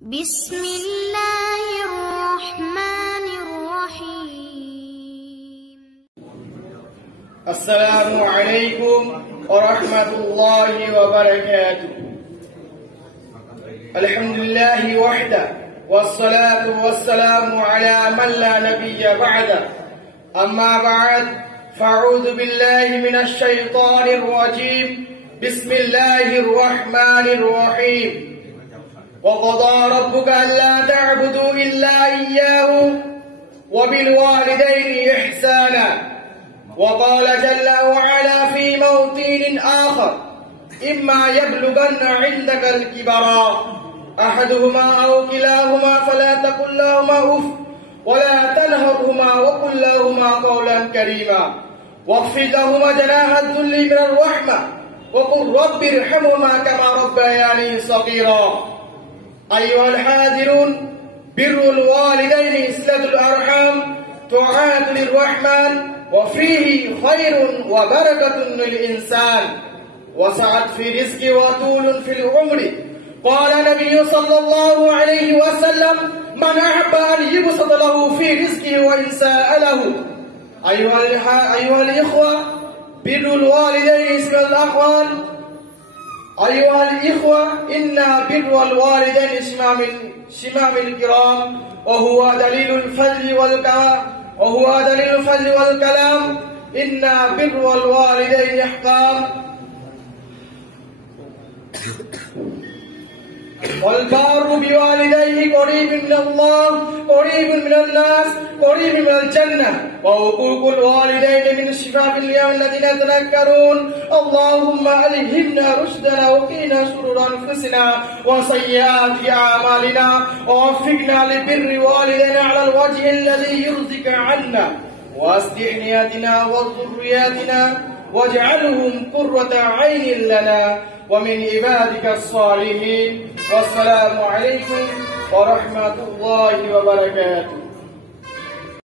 بسم الله الرحمن الرحيم. السلام عليكم ورحمة الله وبركاته. الحمد لله وحده والصلاة والسلام على من لا نبي بعده. أما بعد فأعوذ بالله من الشيطان الرجيم. بسم الله الرحمن الرحيم. وقضى ربك ألا تعبدوا إلا إياه وبالوالدين إحسانا. وقال جل وعلا في موطن آخر: إما يبلغن عندك الكبر أحدهما أو كلاهما فلا تقل لهما أف ولا تنهرهما وقل لهما قولا كريما واخفض لهما جناح الذل من الرحمة وقل رب ارحمهما كما ربياني صغيرا. أيها الحاضرون، بر الوالدين صلة الأرحام طاعة للرحمن وفيه خير وبركة للإنسان وسعة في الرزق وطول في العمر. قال النبي صلى الله عليه وسلم: من أحب أن يبسط له في رزقه وإن سأله. أيها الإخوة، بر الوالدين صلة الأحوال. أيها الإخوة، إن بر الوالدين شمام الكرام وهو دليل الفضل والكلام. إن بر الوالدين أحكام، والبار بوالديه قريب من الله، قريب من الناس، قريب من الجنة. وحقوق الوالدين من الشباب اليوم الذين يتذكرون. اللهم ألهمنا رشدنا وقنا شرور أنفسنا وسيئات أعمالنا ووفقنا لبر والدينا على الوجه الذي يرضيك عنا، وأصلح نياتنا وذرياتنا واجعلهم قرة عين لنا ومن عبادك الصالحين. والسلام عليكم ورحمة الله وبركاته.